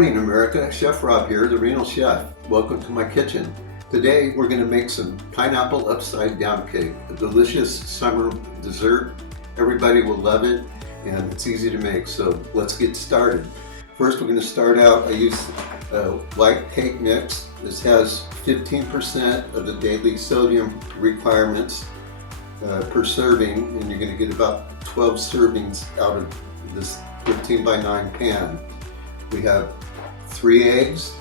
morning, America. Chef Rob here, the Renal Chef. Welcome to my kitchen. Today we're going to make some pineapple upside down cake, a delicious summer dessert. Everybody will love it and it's easy to make, so let's get started. First we're going to start out, I use a light cake mix. This has 15% of the daily sodium requirements per serving, and you're going to get about 12 servings out of this 15 by 9 pan. We have 3 eggs.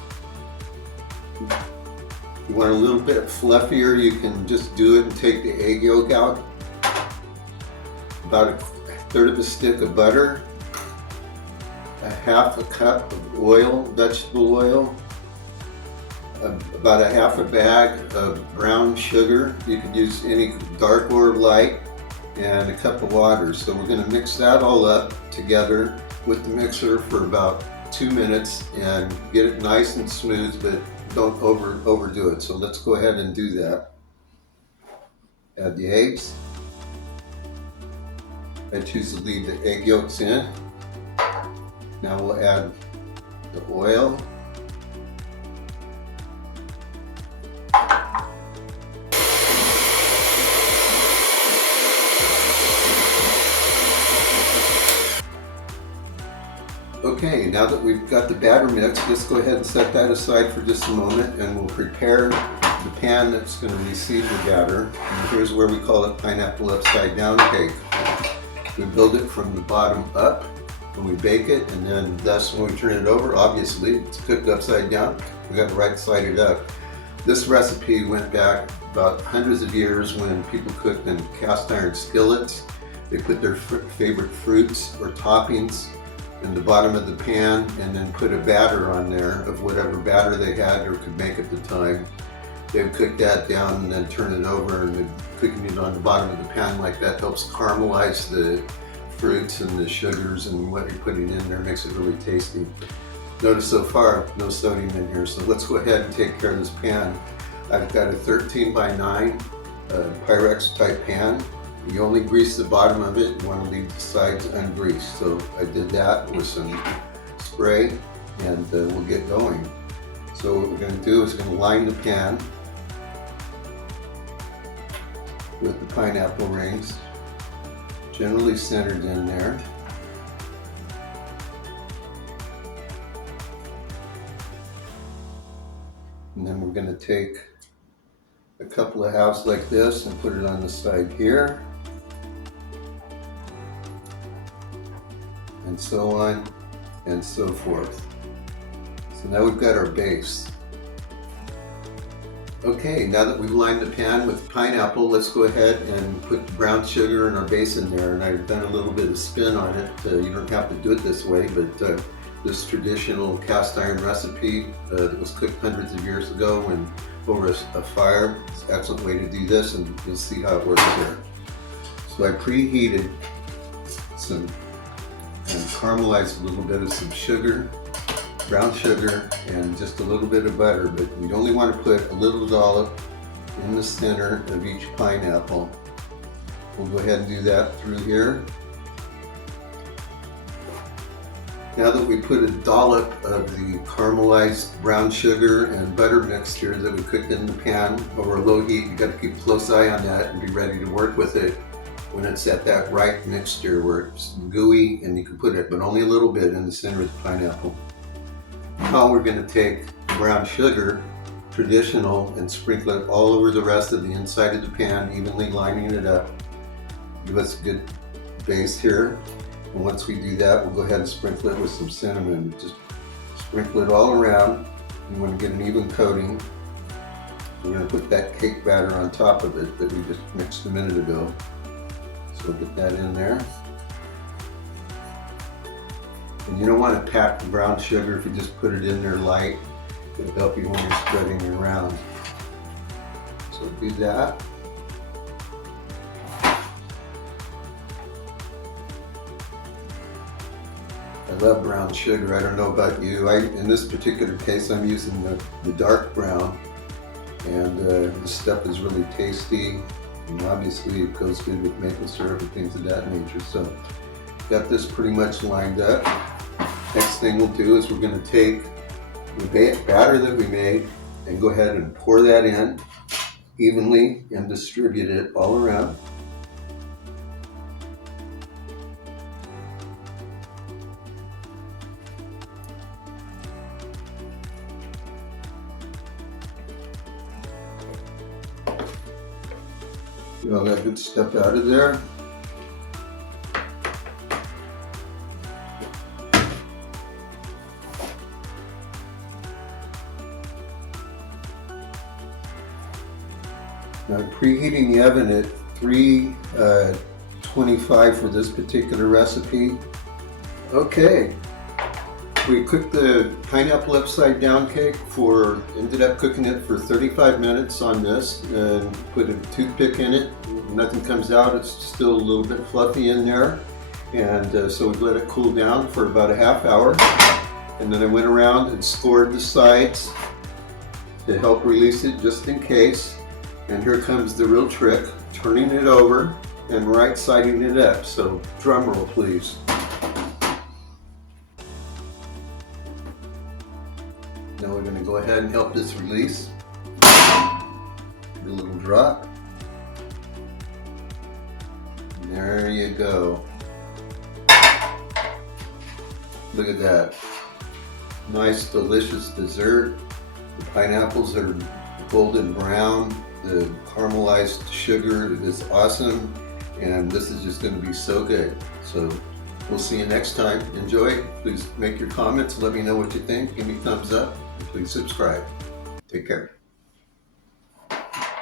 If you want a little bit fluffier, you can just do it and take the egg yolk out. About 1/3 of a stick of butter, a 1/2 cup of oil, vegetable oil, about a 1/2 bag of brown sugar. You could use any dark or light, and a cup of water. So we're going to mix that all up together with the mixer for about 2 minutes and get it nice and smooth, but don't overdo it. So let's go ahead and do that. Add the eggs. I choose to leave the egg yolks in. Now we'll add the oil. Okay, now that we've got the batter mixed, let's go ahead and set that aside for just a moment, and we'll prepare the pan that's going to receive the batter. And here's where we call it pineapple upside down cake. We build it from the bottom up when we bake it, and then thus when we turn it over, obviously it's cooked upside down, we got to right side it up. This recipe went back about hundreds of years when people cooked in cast iron skillets. They put their favorite fruits or toppings in the bottom of the pan and then put a batter on there of whatever batter they had or could make at the time. They would cook that down and then turn it over, and then cooking it on the bottom of the pan like that helps caramelize the fruits and the sugars and what you're putting in there, makes it really tasty. Notice so far no sodium in here, so let's go ahead and take care of this pan. I've got a 13 by 9 Pyrex type pan. You only grease the bottom of it, you want to leave the sides ungreased. So I did that with some spray, and we'll get going. So what we're going to do is we're going to line the pan with the pineapple rings, generally centered in there. And then we're going to take a couple of halves like this and put it on the side here. And so on and so forth. So now we've got our base. Okay, now that we've lined the pan with pineapple, let's go ahead and put the brown sugar and our base in there. And I've done a little bit of spin on it. You don't have to do it this way, but this traditional cast iron recipe that was cooked hundreds of years ago when over a fire, it's an excellent way to do this, and you'll see how it works here. So I preheated some and caramelized a little bit of some sugar, brown sugar, and just a little bit of butter, but you only want to put a little dollop in the center of each pineapple. We'll go ahead and do that through here. Now that we put a dollop of the caramelized brown sugar and butter mixture that we cooked in the pan over a low heat, you got to keep a close eye on that and be ready to work with it when it's at that right mixture where it's gooey, and you can put it, but only a little bit, in the center of the pineapple. Now we're going to take brown sugar, traditional, and sprinkle it all over the rest of the inside of the pan, evenly lining it up. Give us a good base here. And once we do that, we'll go ahead and sprinkle it with some cinnamon. Just sprinkle it all around. You want to get an even coating. We're going to put that cake batter on top of it that we just mixed a minute ago. So get that in there. And you don't want to pack the brown sugar. If you just put it in there light, it'll help you when you're spreading it around. So do that. I love brown sugar. I don't know about you. In this particular case, I'm using the dark brown, and this stuff is really tasty. And obviously it goes good with maple syrup and things of that nature. So got this pretty much lined up. Next thing we'll do is we're going to take the batter that we made and go ahead and pour that in evenly and distribute it all around. Get all that good stuff out of there. Now I'm preheating the oven at 325 for this particular recipe. Okay, we cooked the pineapple upside down cake ended up cooking it for 35 minutes on this and put a toothpick in it. Nothing comes out, it's still a little bit fluffy in there. And so we let it cool down for about a half hour. And then I went around and scored the sides to help release it just in case. And here comes the real trick, turning it over and right-siding it up. So drum roll, please. Now we're going to go ahead and help this release. Give it a little drop. And there you go. Look at that. Nice, delicious dessert. The pineapples are golden brown. The caramelized sugar is awesome, and this is just going to be so good. So we'll see you next time. Enjoy. Please make your comments. Let me know what you think. Give me a thumbs up. And please subscribe. Take care.